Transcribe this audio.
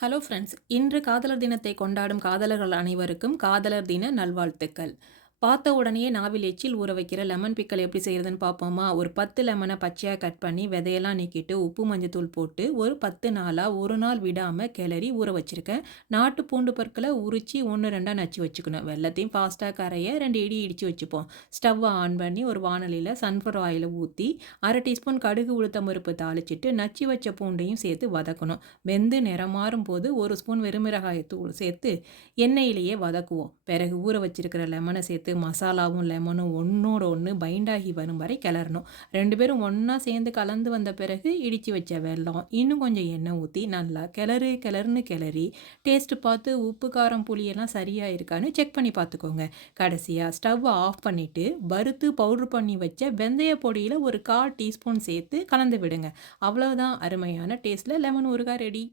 Hello friends, இன்று காதலர் தினத்தை கொண்டாடும் காதலர்கள் அனைவருக்கும் காதலர் தின நல்வாழ்த்துக்கள். பார்த்த உடனேயே நாவில் எச்சில் ஊற வைக்கிற லெமன் பிக்கல் எப்படி செய்யறதுன்னு பார்ப்போமா? ஒரு 10 லெமனை பச்சையா கட் பண்ணி விதையெல்லாம் நீக்கிட்டு உப்பு மஞ்சத்தூள் போட்டு ஒரு 10 நாளா ஒரு நாள் விடாம கிளறி ஊற வச்சிருக்கேன். நாட்டு பூண்டு பற்களை உரிச்சு 1 2 நச்சு வச்சுக்கணும். வெள்ளத்தையும் ஃபாஸ்ட்டாக கரைய 2 இடி இடிச்சு வச்சுப்போம். ஸ்டவ்வை ஆன் பண்ணி ஒரு வாணலியில் சன்ஃப்ளவர் ஆயிலை ஊற்றி 1/2 டீஸ்பூன் கடுகு உளுத்தம் பருப்பு தாளிச்சிட்டு நச்சு வச்ச பூண்டையும் சேர்த்து வதக்கணும். வெந்து நிறமாறும் போது 1 ஸ்பூன் வெறுமிளகாய் தூள் சேர்த்து எண்ணெயிலேயே வதக்குவோம். பிறகு ஊற வச்சிருக்கிற லெமனை சேர்த்து மசாலாவும் லெமனும் ஒன்றோட ஒன்று பைண்டாகி வரும் வரை கிளறணும். 2 பேரும் ஒன்றா சேர்ந்து கலந்து வந்த பிறகு இடித்து வச்ச வெல்லம் இன்னும் கொஞ்சம் எண்ணெய் ஊற்றி நல்லா கிளறுன்னு கிளறி டேஸ்ட்டு பார்த்து உப்பு காரம் புளியெல்லாம் சரியாக இருக்கான்னு செக் பண்ணி பார்த்துக்கோங்க. கடைசியாக ஸ்டவ் ஆஃப் பண்ணிவிட்டு வறுத்து பவுட்ரு பண்ணி வச்ச வெந்தய பொடியில் ஒரு 1/4 டீஸ்பூன் சேர்த்து கலந்து விடுங்க. அவ்வளவுதான், அருமையான டேஸ்ட்டில் லெமன் ஊறுகாய் ரெடி.